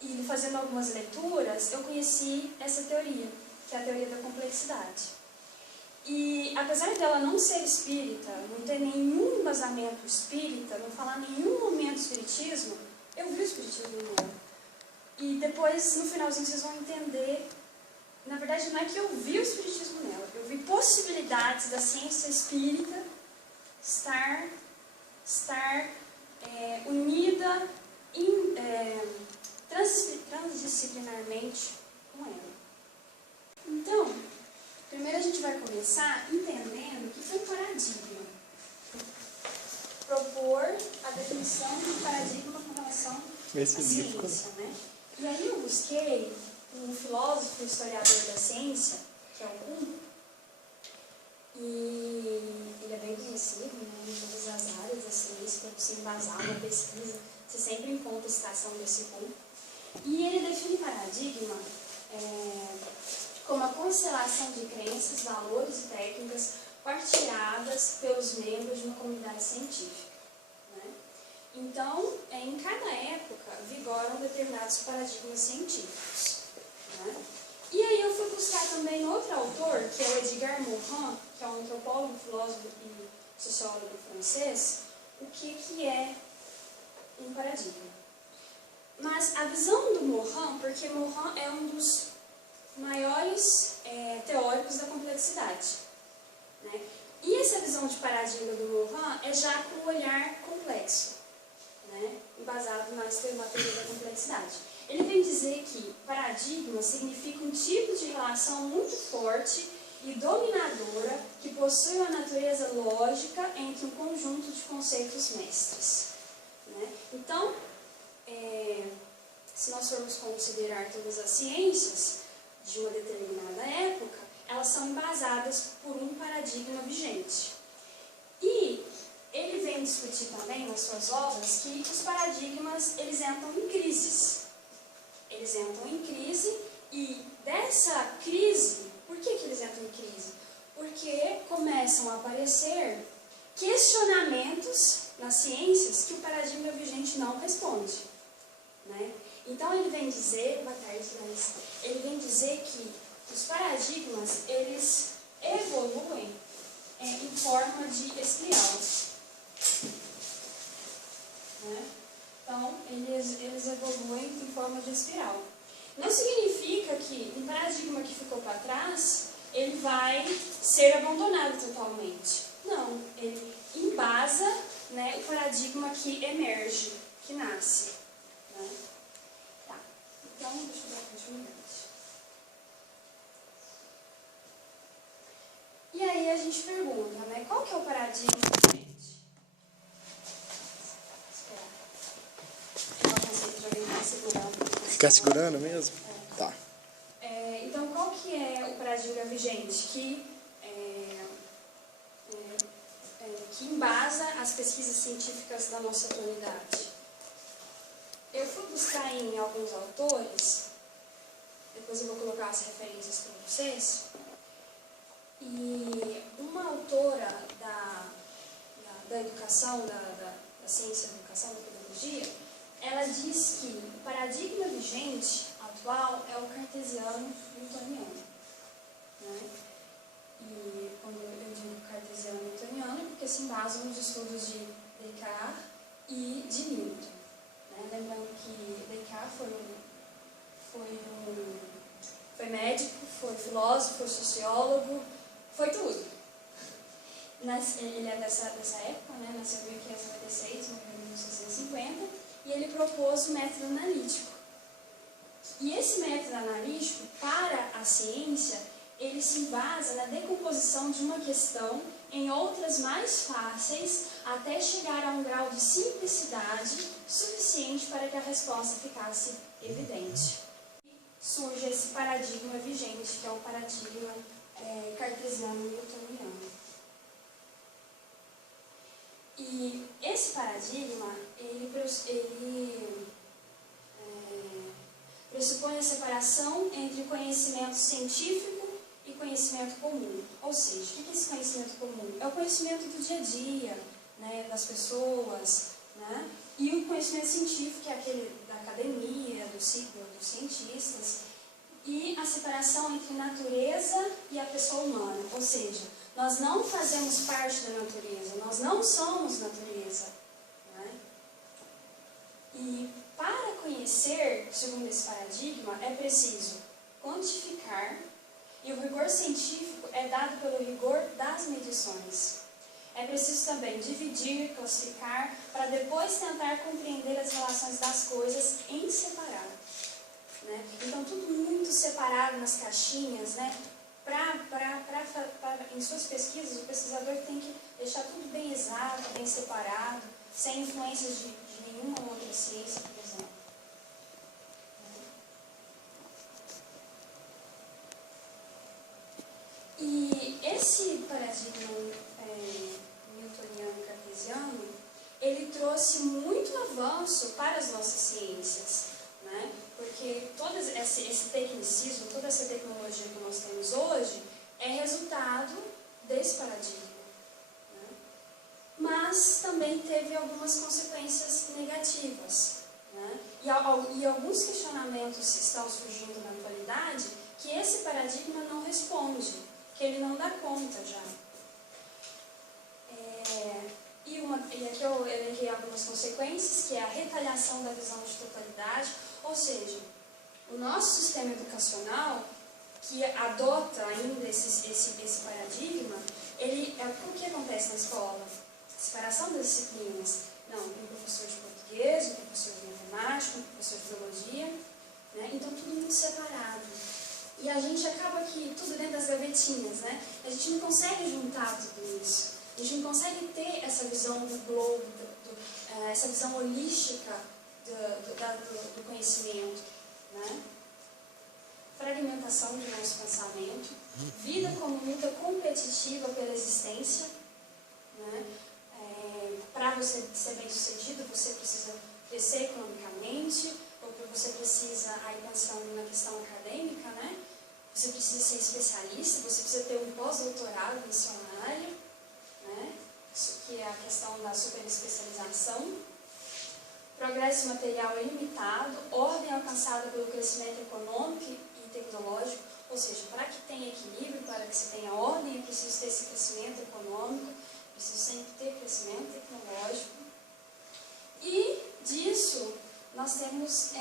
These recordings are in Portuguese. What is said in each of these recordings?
E fazendo algumas leituras, eu conheci essa teoria, que é a teoria da complexidade. E apesar dela não ser espírita, não ter nenhum embasamento espírita, não falar em nenhum momento do espiritismo, eu vi o espiritismo nela. E depois, no finalzinho, vocês vão entender. Na verdade, não é que eu vi o espiritismo nela, eu vi possibilidades da ciência espírita estar unida transdisciplinarmente com ela. Então, primeiro a gente vai começar entendendo o que foi um paradigma. Propor a definição de paradigma com relação à ciência, né? E aí eu busquei um filósofo e historiador da ciência, que é o Kuhn, e ele é bem conhecido, né, em todas as áreas da ciência, para você embasar uma pesquisa, você sempre encontra a citação desse Kuhn. E ele define paradigma como a constelação de crenças, valores e técnicas partilhadas pelos membros de uma comunidade científica, né? Então, em cada época, vigoram determinados paradigmas científicos, né? E aí eu fui buscar também outro autor, que é o Edgar Morin, que é um antropólogo, filósofo e sociólogo francês, o que é um paradigma. Mas a visão do Morin, porque Morin é um dos maiores teóricos da complexidade, né? E essa visão de paradigma do Morin é já com um olhar complexo, né? Embasado na teoria da complexidade. Ele vem dizer que paradigma significa um tipo de relação muito forte e dominadora que possui uma natureza lógica entre um conjunto de conceitos mestres, né? Então, se nós formos considerar todas as ciências de uma determinada época, elas são embasadas por um paradigma vigente. E ele vem discutir também nas suas obras que os paradigmas eles entram em crises. Eles entram em crise e dessa crise, por que eles entram em crise? Porque começam a aparecer questionamentos nas ciências que o paradigma vigente não responde, né? Então ele vem dizer, ele vem dizer que os paradigmas eles evoluem em forma de espiral, né? Então eles evoluem em forma de espiral. Não significa que um paradigma que ficou para trás ele vai ser abandonado totalmente. Não, ele embasa, né, o paradigma que emerge, que nasce, né? Tá. Então, deixa eu dar continuidade. E aí a gente pergunta, né, qual que é o paradigma, gente? Espera. O conceito de alguém ficar segurando. Ficar segurando mesmo? Tá. Então, qual que é o paradigma vigente que embasa as pesquisas científicas da nossa atualidade? Eu fui buscar em alguns autores, depois eu vou colocar as referências para vocês, e uma autora da educação, da ciência da educação, da pedagogia, ela diz que o paradigma vigente atual é o cartesiano newtoniano, né? E quando eu digo cartesiano newtoniano, é porque se embasam nos estudos de Descartes e de Newton, né? Lembrando que Descartes foi médico, foi filósofo, foi sociólogo, foi tudo. Ele é dessa época, né? Nasceu em 1596, morreu em 1650, e ele propôs o método analítico. E esse método analítico, para a ciência, ele se embasa na decomposição de uma questão em outras mais fáceis, até chegar a um grau de simplicidade suficiente para que a resposta ficasse evidente. Surge esse paradigma vigente, que é o paradigma cartesiano-newtoniano. E esse paradigma, ele pressupõe a separação entre conhecimento científico e conhecimento comum. Ou seja, o que é esse conhecimento comum? É o conhecimento do dia a dia, né, das pessoas, né? e o conhecimento científico, que é aquele da academia, do ciclo dos cientistas, e a separação entre natureza e a pessoa humana, ou seja, nós não fazemos parte da natureza, nós não somos natureza. Não é? E para conhecer, segundo esse paradigma, é preciso quantificar, e o rigor científico é dado pelo rigor das medições. É preciso também dividir, classificar, para depois tentar compreender as relações das coisas em separado. Né? Então, tudo muito separado nas caixinhas, né? Em suas pesquisas, o pesquisador tem que deixar tudo bem exato, bem separado, sem influências de nenhuma outra ciência, por exemplo. E esse paradigma newtoniano cartesiano, ele trouxe muito avanço para as nossas ciências, né? Porque todo esse tecnicismo, toda essa tecnologia que nós temos hoje é resultado desse paradigma. Né? Mas também teve algumas consequências negativas. Né? E alguns questionamentos estão surgindo na atualidade que esse paradigma não responde, que ele não dá conta já. E aqui eu elenquei algumas consequências, que é a retaliação da visão de totalidade, ou seja, o nosso sistema educacional, que adota ainda esse paradigma, o que acontece na escola? Separação das disciplinas. Não, um professor de português, um professor de matemática, um professor de biologia, né? Então tudo muito separado. E a gente acaba aqui, tudo dentro das gavetinhas, né? A gente não consegue juntar tudo isso. A gente não consegue ter essa visão do globo, essa visão holística do conhecimento. Né? Fragmentação do nosso pensamento, vida como luta competitiva pela existência. Né? Para você ser bem sucedido, você precisa crescer economicamente, ou você precisa, aí pensando na questão acadêmica, né? Você precisa ser especialista, você precisa ter um pós-doutorado na sua área, né? Isso que é a questão da superespecialização. Progresso material ilimitado, ordem alcançada pelo crescimento econômico e tecnológico, ou seja, para que tenha equilíbrio, para que se tenha ordem, é preciso ter esse crescimento econômico, é preciso sempre ter crescimento tecnológico. E disso, nós temos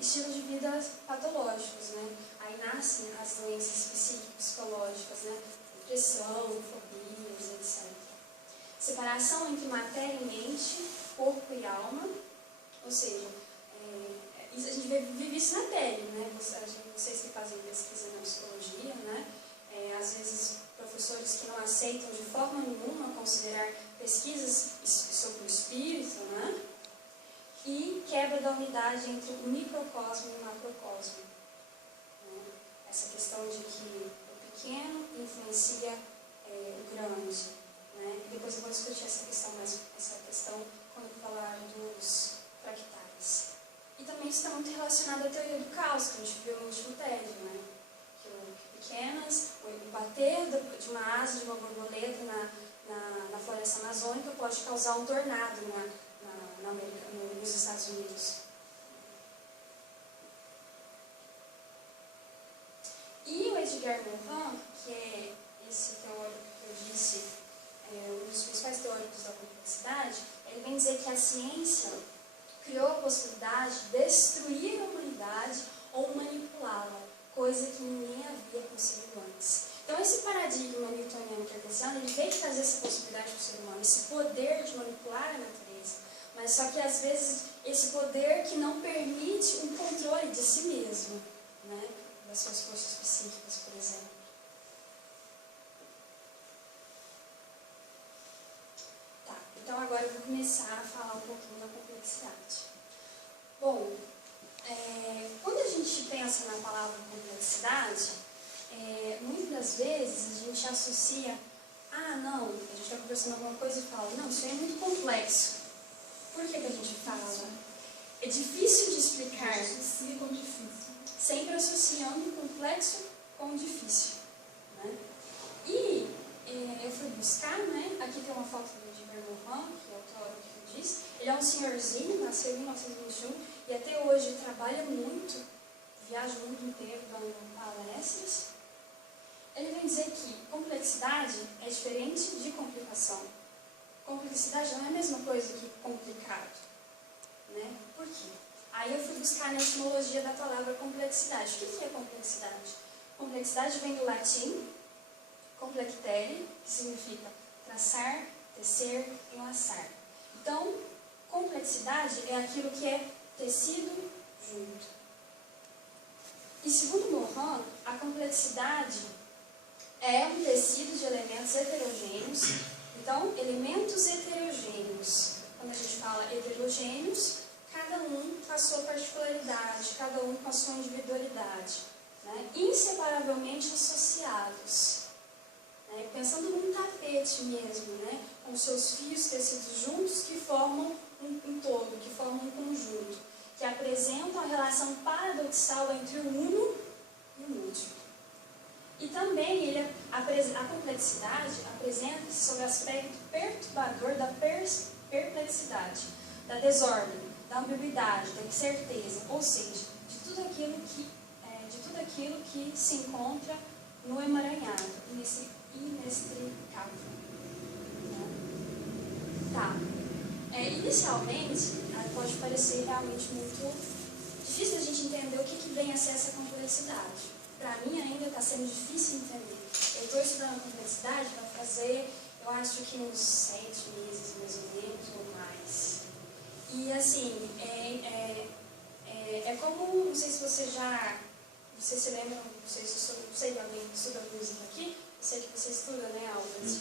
estilos de vida patológicos, né? Aí nascem as doenças psicológicas, né? Depressão, fobias, etc. Separação entre matéria e mente, corpo e alma, ou seja, a gente vive isso na pele, né? Vocês que fazem pesquisa na psicologia, né? Às vezes professores que não aceitam de forma nenhuma considerar pesquisas sobre o espírito, né? E quebra da unidade entre o microcosmo e o macrocosmo. Né? Essa questão de que o pequeno influencia o grande. Né? E depois eu vou discutir essa questão quando eu falar dos fractais. E também isso está muito relacionado à teoria do caos, que a gente viu no último tédio, né? Que o bater de uma asa de uma borboleta na floresta amazônica pode causar um tornado nos Estados Unidos. E o Edgar Morin, que é esse teórico que eu disse, um dos principais teóricos da complexidade, ele vem dizer que a ciência criou a possibilidade de destruir a humanidade ou manipulá-la, coisa que ninguém havia conseguido antes. Então, esse paradigma newtoniano cartesiano, ele veio trazer essa possibilidade para o ser humano, esse poder de manipular a natureza. Mas só que, às vezes, esse poder que não permite um controle de si mesmo, né? Das suas forças psíquicas, por exemplo. Tá, então agora eu vou começar a falar um pouquinho da complexidade. Bom, quando a gente pensa na palavra complexidade, muitas das vezes a gente associa, não, a gente está conversando alguma coisa e fala, não, isso aí é muito complexo. Por que a gente fala? É difícil de explicar. Associa com difícil. Sempre associando complexo com difícil. Né? E eu fui buscar, né, aqui tem uma foto de Bermohan, que é o teórico que diz. Ele é um senhorzinho, nasceu em 1921 e até hoje trabalha muito, viaja o mundo inteiro dando palestras. Ele vem dizer que complexidade é diferente de complicação. Complexidade não é a mesma coisa que complicado, né? Por quê? Aí eu fui buscar na etimologia da palavra complexidade. O que é complexidade? Complexidade vem do latim complextere, que significa traçar, tecer, enlaçar. Então, complexidade é aquilo que é tecido junto. E segundo Morin, a complexidade é um tecido de elementos heterogêneos. Então, elementos heterogêneos. Quando a gente fala heterogêneos, cada um com a sua particularidade, cada um com a sua individualidade, né? Inseparavelmente associados. Né? Pensando num tapete mesmo, né? Com seus fios tecidos juntos que formam um todo, que formam um conjunto, que apresentam a relação paradoxal entre o uno e o múltiplo. E também a complexidade apresenta-se sob o aspecto perturbador da perplexidade, da desordem, da ambiguidade, da incerteza, ou seja, de tudo aquilo que se encontra no emaranhado, nesse inextricável. Tá. Inicialmente, pode parecer realmente muito difícil a gente entender o que vem a ser essa complexidade. Para mim ainda está sendo difícil entender. Eu estou estudando a complexidade para fazer, eu acho que uns 7 meses mais ou menos, ou mais. E assim, é como, não sei se você se lembra, não sei se alguém estuda música aqui, eu sei que você estuda, né, aulas.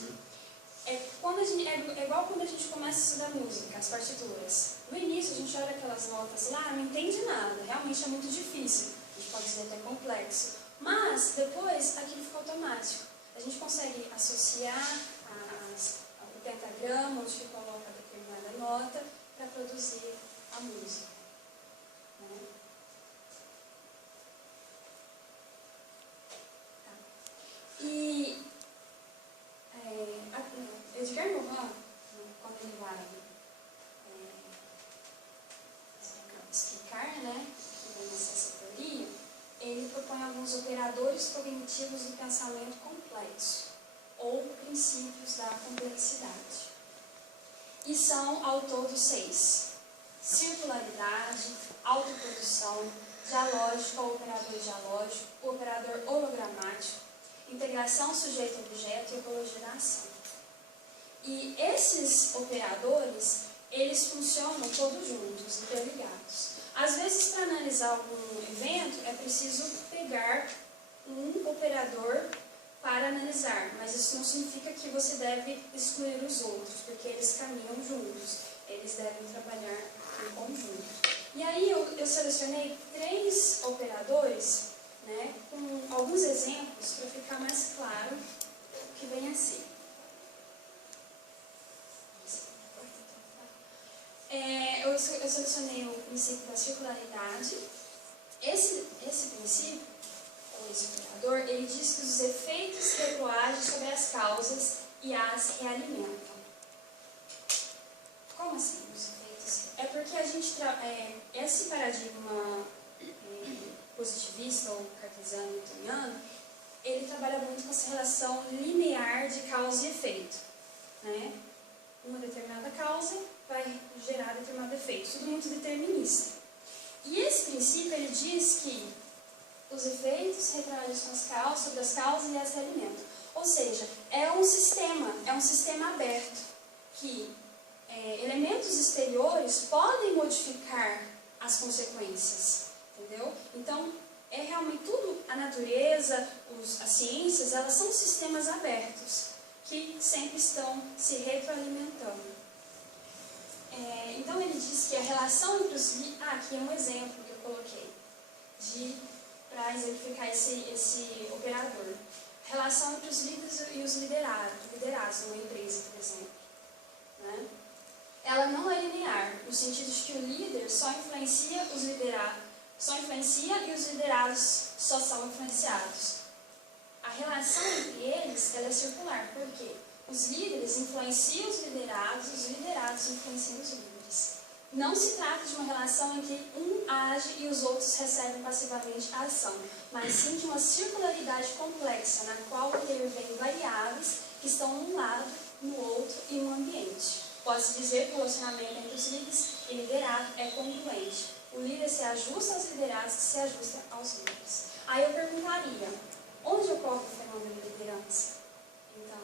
É igual quando a gente começa a estudar música, as partituras. No início a gente olha aquelas notas lá, não entende nada, realmente é muito difícil. A gente pode dizer até complexo. Mas depois aquilo fica automático. A gente consegue associar o pentagrama, onde que coloca determinada nota, para produzir a música. Né? Tá. E Edgar Morin, quando ele vai explicar, né, essa teoria, ele propõe alguns operadores cognitivos do pensamento complexo, ou princípios da complexidade. E são, ao todo, 6. Circularidade, autoprodução, dialógico ou operador dialógico, operador hologramático, integração sujeito-objeto e ecologia da ação. E esses operadores, eles funcionam todos juntos, interligados. Às vezes, para analisar algum evento, é preciso pegar um operador para analisar, mas isso não significa que você deve excluir os outros, porque eles caminham juntos, eles devem trabalhar em conjunto. E aí eu selecionei 3 operadores, né, com alguns exemplos para ficar mais claro o que vem a ser. Eu selecionei o princípio da circularidade. Esse princípio, ou esse operador, ele diz que os efeitos retroagem sobre as causas e as realimentam. Como assim, os efeitos? É porque a gente esse paradigma positivista ou cartesiano newtoniano, ele trabalha muito com essa relação linear de causa e efeito, né? Uma determinada causa vai gerar determinado efeito, tudo muito determinista. E esse princípio, ele diz que os efeitos retroagem sobre as causas e as realimentam. Ou seja, é um sistema aberto, que elementos exteriores podem modificar as consequências, entendeu? Então, é realmente tudo, a natureza, as ciências, elas são sistemas abertos, que sempre estão se retroalimentando. Então ele diz que a relação entre os... aqui é um exemplo que eu coloquei, para exemplificar esse operador. Relação entre os líderes e os liderados numa empresa, por exemplo. Né? Ela não é linear, no sentido de que o líder só influencia e os liderados só são influenciados. A relação entre eles, ela é circular. Por quê? Os líderes influenciam os liderados influenciam os líderes. Não se trata de uma relação em que um age e os outros recebem passivamente a ação, mas sim de uma circularidade complexa, na qual intervêm variáveis que estão num lado, no outro e no ambiente. Pode-se dizer que o relacionamento entre os líderes e liderado é congruente. O líder se ajusta aos liderados, que se ajusta aos líderes. Aí eu perguntaria, onde ocorre o fenômeno de liderança? Então,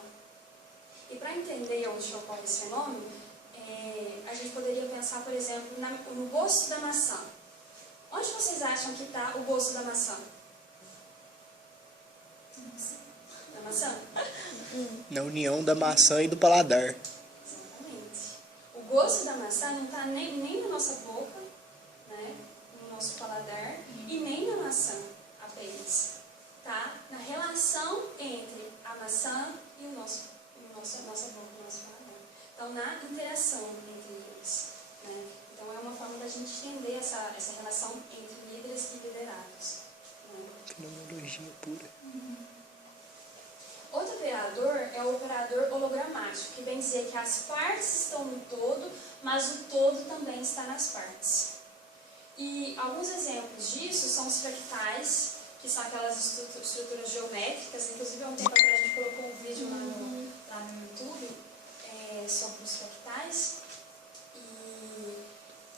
e para entender onde ocorre esse fenômeno, a gente poderia pensar, por exemplo, no gosto da maçã. Onde vocês acham que está o gosto da maçã? Da maçã? Na união da maçã e do paladar. Exatamente. O gosto da maçã não está nem na nossa boca, né, no nosso paladar, e nem na maçã apenas. Tá? Na relação entre a maçã e nossa boca, o nosso paladar. Então, na interação entre eles. Né? Então, é uma forma da gente entender essa relação entre líderes e liderados. Né? Fenomenologia pura. Outro operador é o operador hologramático, que vem dizer que as partes estão no todo, mas o todo também está nas partes. E alguns exemplos disso são os fractais, que são aquelas estruturas geométricas. Inclusive, há um tempo atrás a gente colocou um vídeo lá no YouTube sobre os fractais, e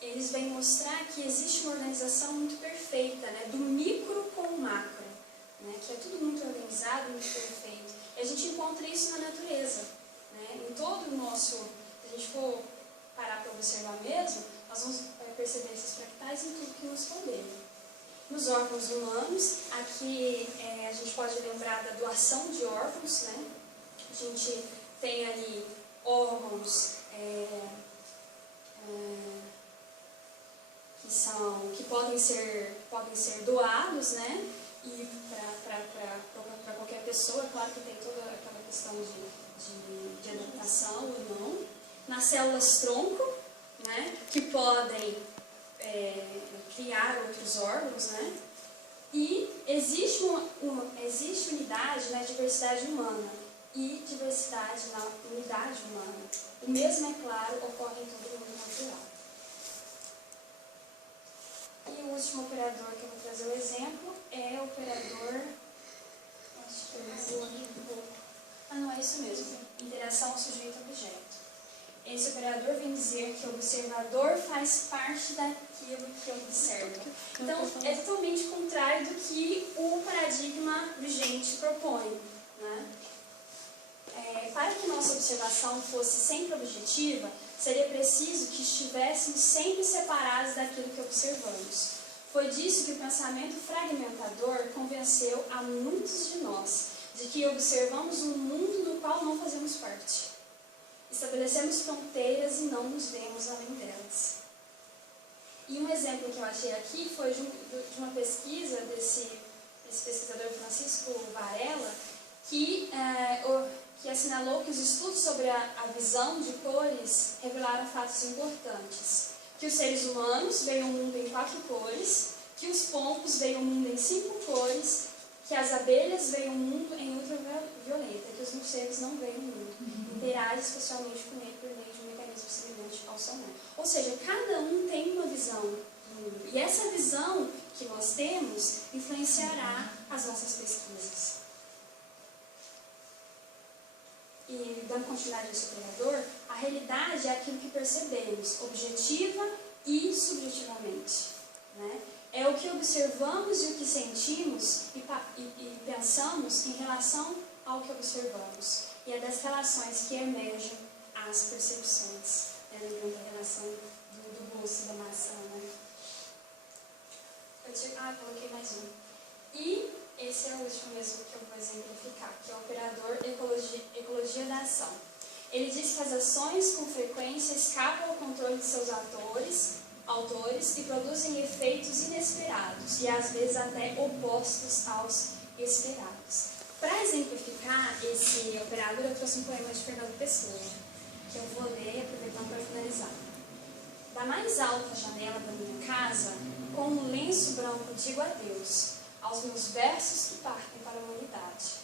eles vêm mostrar que existe uma organização muito perfeita, né, do micro com o macro, né, que é tudo muito organizado, muito perfeito. E a gente encontra isso na natureza. Né, em todo o nosso, se a gente for parar para observar mesmo, nós vamos perceber esses fractais em tudo que nos rodeia. Nos órgãos humanos, aqui a gente pode lembrar da doação de órgãos, né? A gente tem ali órgãos que podem ser doados, né? E para qualquer pessoa, claro que tem toda aquela questão de adaptação ou não. Nas células tronco, né? Que podem criar outros órgãos, né? E existe unidade na diversidade humana e diversidade na unidade humana. O mesmo, é claro, ocorre em todo o mundo natural. E o último operador que eu vou trazer o exemplo é o operador... Acho que eu vou aqui um pouco. Ah, não, é isso mesmo. Interação sujeito-objeto. Esse operador vem dizer que o observador faz parte daquilo que observa. Então, é totalmente contrário do que o paradigma vigente propõe. Né? Para que nossa observação fosse sempre objetiva, seria preciso que estivéssemos sempre separados daquilo que observamos. Foi disso que o pensamento fragmentador convenceu a muitos de nós, de que observamos um mundo do qual não fazemos parte. Estabelecemos fronteiras e não nos vemos além delas. E um exemplo que eu achei aqui foi de uma pesquisa desse pesquisador Francisco Varela, que assinalou que os estudos sobre a visão de cores revelaram fatos importantes. Que os seres humanos veem o mundo em 4 cores, que os pombos veem o mundo em 5 cores, que as abelhas veem o mundo em ultravioleta, que os morcegos não veem o mundo. Interage especialmente com ele por meio de um mecanismo semelhante ao sonar. Ou seja, cada um tem uma visão do mundo. E essa visão que nós temos influenciará as nossas pesquisas. E, dando continuidade a esse operador, a realidade é aquilo que percebemos, objetiva e subjetivamente. Né? É o que observamos e o que sentimos e pensamos em relação ao que observamos. E é das relações que emergem as percepções. Lembrando a relação do gosto da maçã. Né? Coloquei mais um. E esse é o último mesmo que eu vou exemplificar, que é o operador ecologia da ação. Ele diz que as ações com frequência escapam ao controle de seus autores e produzem efeitos inesperados e às vezes até opostos aos esperados. Para exemplificar esse operador, eu trouxe um poema de Fernando Pessoa, que eu vou ler aproveitando para finalizar. Da mais alta janela da minha casa, com um lenço branco digo adeus aos meus versos que partem para a humanidade.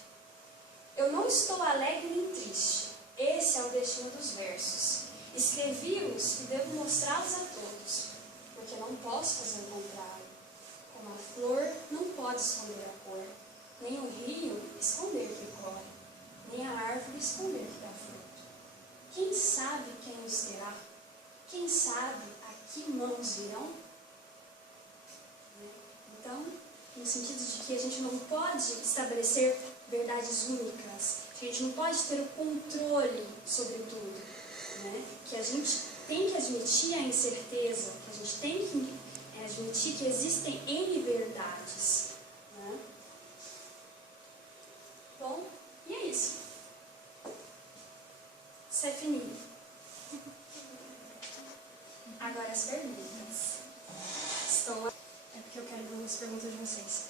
Eu não estou alegre nem triste, Esse é o destino dos versos. Escrevi-os e devo mostrá-los a todos, porque não posso fazer o contrário. Como a flor não pode esconder a cor, nem o rio esconder que corre, nem a árvore esconder que dá fruto. Quem sabe quem os terá? Quem sabe a que mãos virão? Então, no sentido de que a gente não pode estabelecer verdades únicas, que a gente não pode ter o controle sobre tudo, né? Que a gente tem que admitir a incerteza, que a gente tem que admitir que existem N verdades, né? Bom, e é isso. C'est fini. Agora as perguntas. É porque eu quero ver as perguntas de vocês.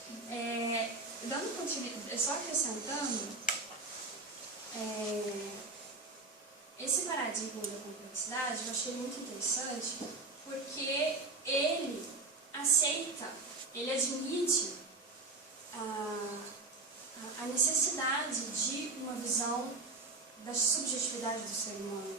Dando continuidade, só acrescentando, esse paradigma da complexidade eu achei muito interessante, porque ele aceita, ele admite a necessidade de uma visão da subjetividade do ser humano,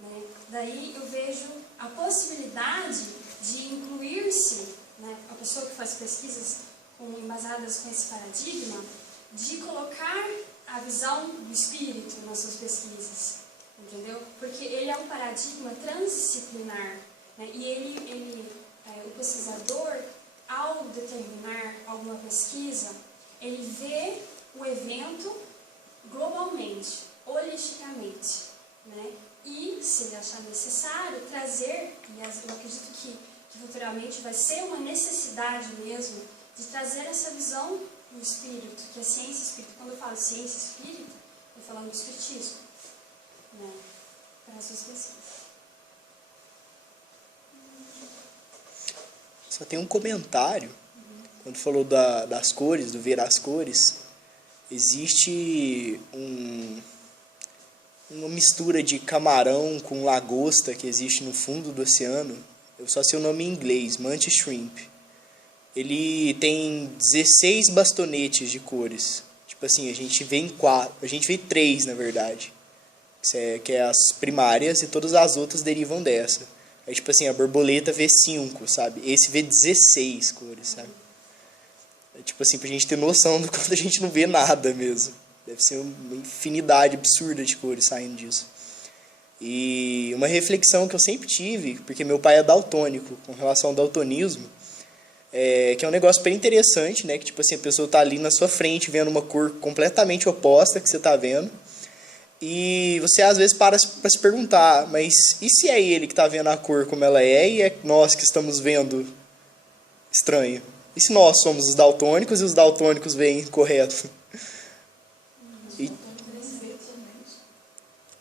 né? Daí eu vejo a possibilidade de incluir-se, né, a pessoa que faz pesquisas embasadas com esse paradigma, de colocar a visão do espírito nas suas pesquisas, entendeu? Porque ele é um paradigma transdisciplinar, né? E o pesquisador, ao determinar alguma pesquisa, ele vê o evento globalmente, holisticamente, né? E, se ele achar necessário, trazer, e eu acredito que futuramente vai ser uma necessidade mesmo, de trazer essa visão do espírito, que é ciência espírita. Quando eu falo ciência espírita, eu estou falando do espiritismo, né? Para as suas pesquisas. Só tem um comentário, quando falou das cores, do ver as cores, existe uma mistura de camarão com lagosta que existe no fundo do oceano. Eu só sei o nome em inglês, mantis shrimp. Ele tem 16 bastonetes de cores. Tipo assim, a gente vê 3, na verdade. Que é as primárias, e todas as outras derivam dessa. Aí, tipo assim, a borboleta vê 5, sabe? Esse vê 16 cores, sabe? É, tipo assim, pra gente ter noção do quanto a gente não vê nada mesmo. Deve ser uma infinidade absurda de cores saindo disso. E uma reflexão que eu sempre tive, porque meu pai é daltônico, com relação ao daltonismo, que é um negócio bem interessante, né? Que tipo assim, a pessoa tá ali na sua frente vendo uma cor completamente oposta que você tá vendo. E você às vezes para se perguntar, mas e se é ele que tá vendo a cor como ela é e é nós que estamos vendo estranho? E se nós somos os daltônicos e os daltônicos veem correto?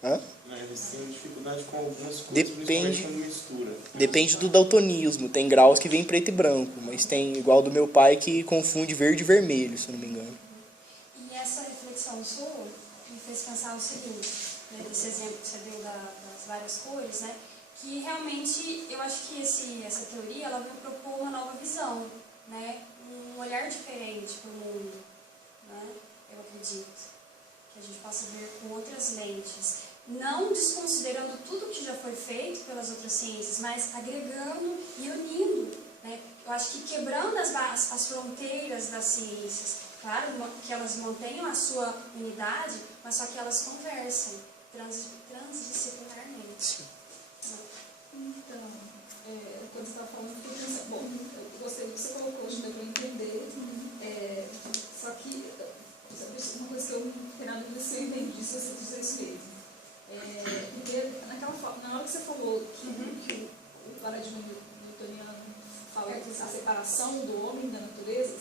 Hã? Eles têm dificuldade com algumas coisas, principalmente quando mistura. Depende do daltonismo. Tem graus que vem preto e branco, mas tem igual do meu pai que confunde verde e vermelho, se eu não me engano. E essa reflexão sua me fez pensar o seguinte, né, desse exemplo que você deu das várias cores, né, que realmente eu acho que essa teoria ela vai propor uma nova visão, né, um olhar diferente para o mundo, né, eu acredito. Que a gente possa ver com outras lentes, não desconsiderando tudo que já foi feito pelas outras ciências, mas agregando e unindo, né? Eu acho que quebrando as fronteiras das ciências, claro que elas mantenham a sua unidade, mas só que elas conversem transdisciplinarmente. Então, quando você estava falando, eu fiquei pensando, bom, eu gostei do que você colocou, acho que deu para entender, só que uma coisa que eu não tenho nada a ver se eu entendi, se você dizer isso mesmo. Porque na hora que você falou que o paradigma newtoniano fala da separação do homem da natureza,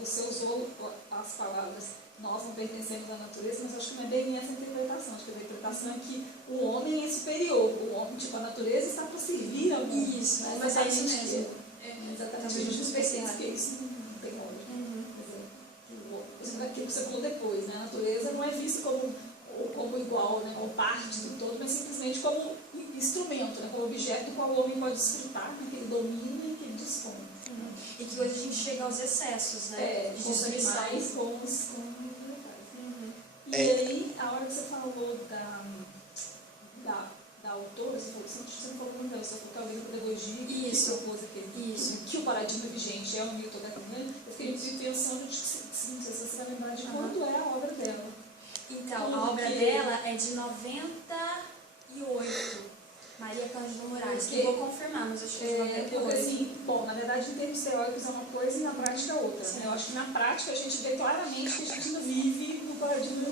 você usou as palavras nós não pertencemos à natureza, mas acho que não é bem essa interpretação. Acho que a interpretação é que o homem é superior, o homem, tipo, a natureza está para servir ao homem. Isso, mas é isso mesmo. Exatamente, a gente não percebe que isso não tem lógica. Aquilo que você falou depois, né? A natureza não é vista como igual, né? Como parte do todo, mas simplesmente como instrumento, né? Como objeto do qual o homem pode desfrutar, né? Que ele domina e que ele dispõe. E que hoje a gente chega aos excessos, né? Com os animais, com os vegetais. E aí, a hora que você falou da autora, você não falou muito dela, você falou que alguém da pedagogia que propôs que o paradigma vigente é o Milton da Cunha, eu fiquei pensando, não sei se você vai lembrar de quando é a obra dela. Então, a obra dela é de 98. Maria Cândida Moraes. Eu vou confirmar, mas eu acho que é 98. Assim, bom, na verdade, em termos teóricos é uma coisa e na prática é outra. Né? Eu acho que na prática a gente vê claramente que a gente não vive no paradigma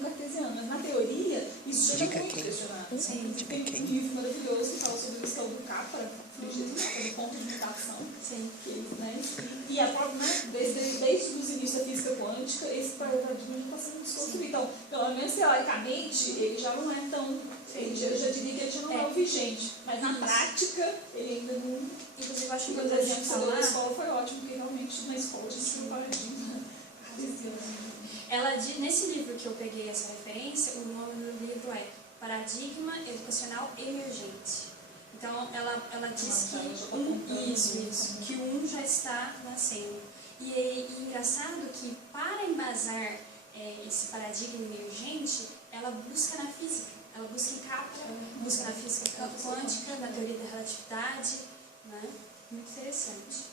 cartesiano. Mas na teoria, isso já é muito questionado. Tem um livro maravilhoso que fala sobre o questão do Capra, do ponto de mutação. Sim. Né? E a própria, né, desde os inícios da física quântica, esse paradigma já está sendo desconstruído. Então, pelo menos teoricamente, ele já não é tão. Eu já diria que ele já não é o vigente, mas na prática ele ainda não. Inclusive, eu acho que por exemplo, você deu na escola foi ótimo, porque realmente na escola tinha sido um paradigma cartesiano. Nesse livro que eu peguei essa referência, o nome do livro é Paradigma Educacional Emergente. Então, ela diz que o já está nascendo. E é engraçado que, para embasar esse paradigma emergente, ela busca na física. Ela busca em Capra, busca na física quântica, na teoria da relatividade. Né? Muito interessante.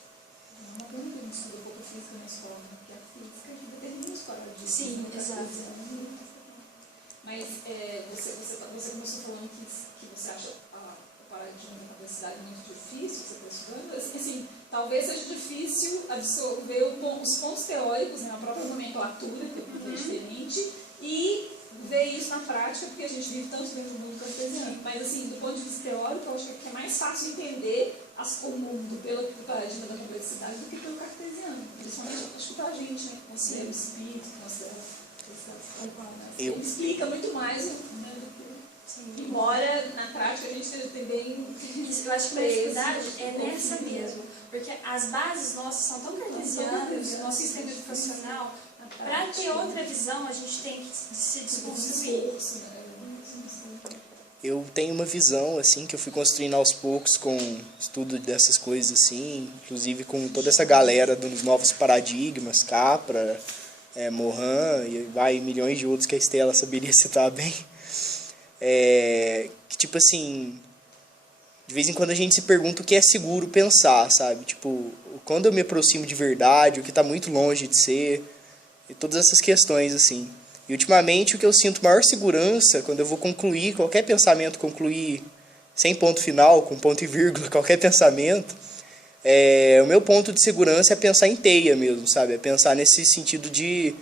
Uma coisa que a gente estuda um pouco física na escola, porque a física determina os paradigmas. Sim, exato. Mas você começou falando que você acha o paradigma da complexidade muito difícil, você está estudando. Assim, talvez seja difícil absorver os pontos teóricos, né, a própria nomenclatura, que é diferente, e ver isso na prática, porque a gente vive tanto dentro do mundo cartesiano. Mas, assim, do ponto de vista teórico, eu acho que é mais fácil entender o mundo pelo paradigma da complexidade do que pelo cartesiano. Principalmente, acho que para a gente, né, que considera o espírito, que considera ele explica muito mais, né, do que... Embora, na prática, a gente tem bem... Isso, eu acho que a dificuldade é nessa mesmo. Porque as bases nossas são tão cartesianas, o nosso sistema educacional... Para ter outra visão, a gente tem que se desconstruir. Eu tenho uma visão, assim, que eu fui construindo aos poucos com o estudo dessas coisas, assim, inclusive com toda essa galera dos novos paradigmas, Capra, Morin, e vai milhões de outros que a Estela saberia citar bem. Que, tipo assim, de vez em quando a gente se pergunta o que é seguro pensar, sabe? Tipo, quando eu me aproximo de verdade, o que está muito longe de ser... E todas essas questões, assim. E, ultimamente, o que eu sinto maior segurança, quando eu vou concluir qualquer pensamento, concluir sem ponto final, com ponto e vírgula, qualquer pensamento, o meu ponto de segurança é pensar em teia mesmo, sabe? É pensar nesse sentido de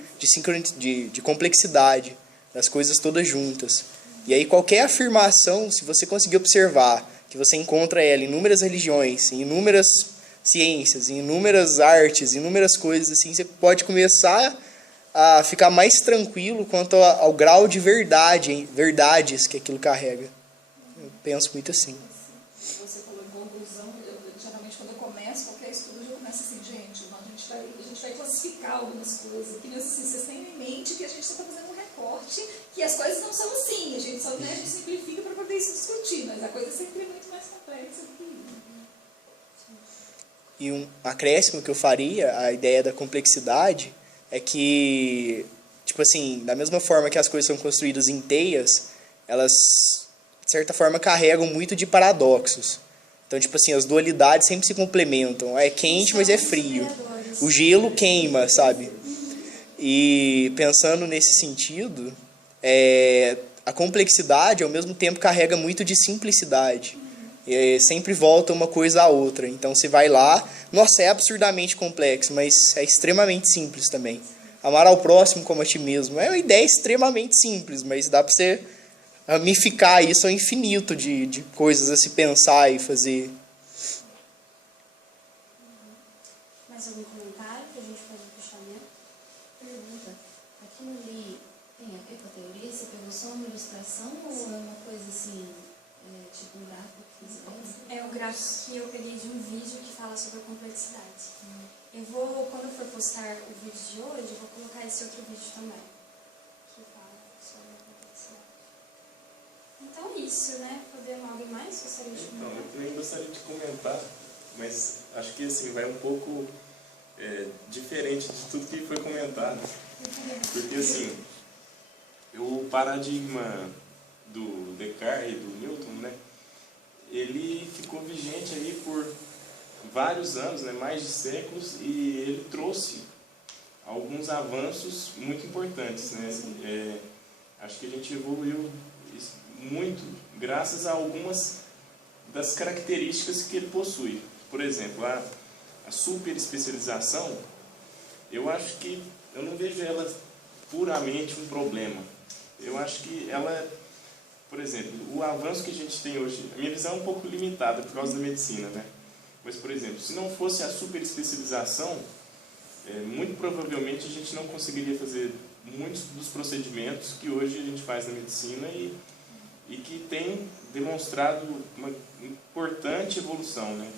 complexidade, das coisas todas juntas. E aí, qualquer afirmação, se você conseguir observar que você encontra ela em inúmeras religiões, em inúmeras ciências, em inúmeras artes, em inúmeras coisas, assim, você pode começar a ficar mais tranquilo quanto ao grau de verdades que aquilo carrega. Eu penso muito assim. Você falou em conclusão, geralmente quando eu começo qualquer estudo, eu já começo assim, gente, a gente vai classificar algumas coisas, que assim, vocês têm em mente que a gente está fazendo um recorte, que as coisas não são assim, a gente simplifica para poder se discutir, mas a coisa é sempre muito mais complexa do que isso. E um acréscimo que eu faria à ideia da complexidade é que, tipo assim, da mesma forma que as coisas são construídas em teias, elas, de certa forma, carregam muito de paradoxos. Então, tipo assim, as dualidades sempre se complementam. É quente, mas é frio. O gelo queima, sabe? E pensando nesse sentido, a complexidade, ao mesmo tempo, carrega muito de simplicidade. Sempre volta uma coisa à outra. Então você vai lá, nossa, é absurdamente complexo, mas é extremamente simples também. Amar ao próximo como a ti mesmo é uma ideia extremamente simples, mas dá para você ramificar isso ao infinito de coisas a se pensar e fazer. Mais algum comentário para a gente fazer o fechamento? Pergunta. Aquilo ali tem a ver com a teoria? Você pegou só uma ilustração ou é uma coisa assim, tipo um gráfico que você fez? É o gráfico que eu peguei de um vídeo que fala sobre a complexidade. Eu vou, quando eu for postar o vídeo de hoje, eu vou colocar esse outro vídeo também, que fala sobre a complexidade. Então é isso, né? Podemos alguém mais gostaria de comentar? Então, eu também gostaria de comentar, mas acho que assim, vai um pouco diferente de tudo que foi comentado. Porque assim, O paradigma do Descartes e do Newton, né, ele ficou vigente aí por vários anos, né, mais de séculos, e ele trouxe alguns avanços muito importantes, né? Acho que a gente evoluiu muito graças a algumas das características que ele possui. Por exemplo, a superespecialização, eu acho que eu não vejo ela puramente um problema. Eu acho que ela, por exemplo, o avanço que a gente tem hoje, a minha visão é um pouco limitada por causa da medicina, né? Mas, por exemplo, se não fosse a superespecialização, muito provavelmente a gente não conseguiria fazer muitos dos procedimentos que hoje a gente faz na medicina e que tem demonstrado uma importante evolução, né?